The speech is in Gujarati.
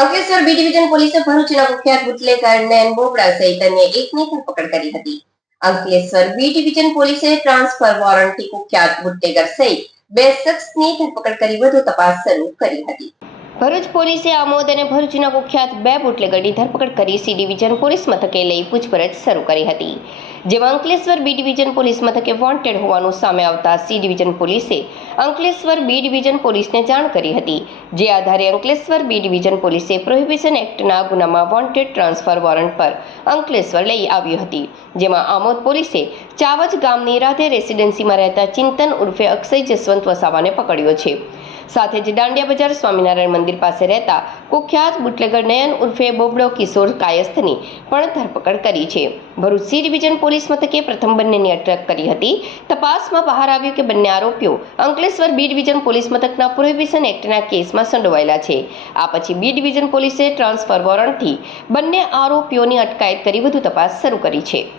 અંકલેશ્વર બી ડિવિઝન પોલીસે ભરૂચના કુખ્યાત બુટલેગર નયન બોબડા સહિત અન્ય એકની ધરપકડ કરી હતી અંકલેશ્વર બી ડિવિઝન પોલીસે ટ્રાન્સફર વોરંટથી કુખ્યાત બુટલેગર સહિત બે શખ્સની ધરપકડ કરી વધુ તપાસ શરૂ કરી હતી ભરૂચ પોલીસે આમોદ અને ભરૂચના કુખ્યાત બે બુટલેગરની ધરપકડ કરી સી ડિવિઝન પોલીસ મથકે લઈ પૂછપરછ શરૂ કરી હતી જેમાં અંકલેશ્વર બી ડિવિઝન પોલીસ મથકે વોન્ટેડ હોવાનું સામે આવતા સી ડિવિઝન પોલીસે અંકલેશ્વર બી ડિવિઝન પોલીસને જાણ કરી હતી જે આધારે અંકલેશ્વર બી ડિવિઝન પોલીસે પ્રોહિબિશન એક્ટના ગુનામાં વોન્ટેડ ટ્રાન્સફર વોરંટ પર અંકલેશ્વર લઈ આવી હતી જેમાં આમોદ પોલીસે ચાવજ ગામની રાધે રેસિડેન્સીમાં રહેતા ચિંતન ઉર્ફે અક્ષય જસવંત વસાવાને પકડ્યો છે સાથે જ દાંડિયા બજાર સ્વામિનારાયણ મંદિર પાસે રહેતા કુખ્યાત બુટલેગર નયન ઉર્ફે બોબડો કિશોર કાયસ્થની પણ ધરપકડ કરી છે ભરૂચ સી ડિવિઝન પોલીસ મથકે પ્રથમ બંનેની અટક કરી હતી તપાસમાં બહાર આવ્યું કે બંને આરોપીઓ અંકલેશ્વર બી ડિવિઝન પોલીસ મથકના પ્રોહિબિશન એક્ટના કેસમાં સંડોવાયેલા છે આ પછી બી ડિવિઝન પોલીસે ટ્રાન્સફર વોરંટથી બંને આરોપીઓની અટકાયત કરી વધુ તપાસ શરૂ કરી છે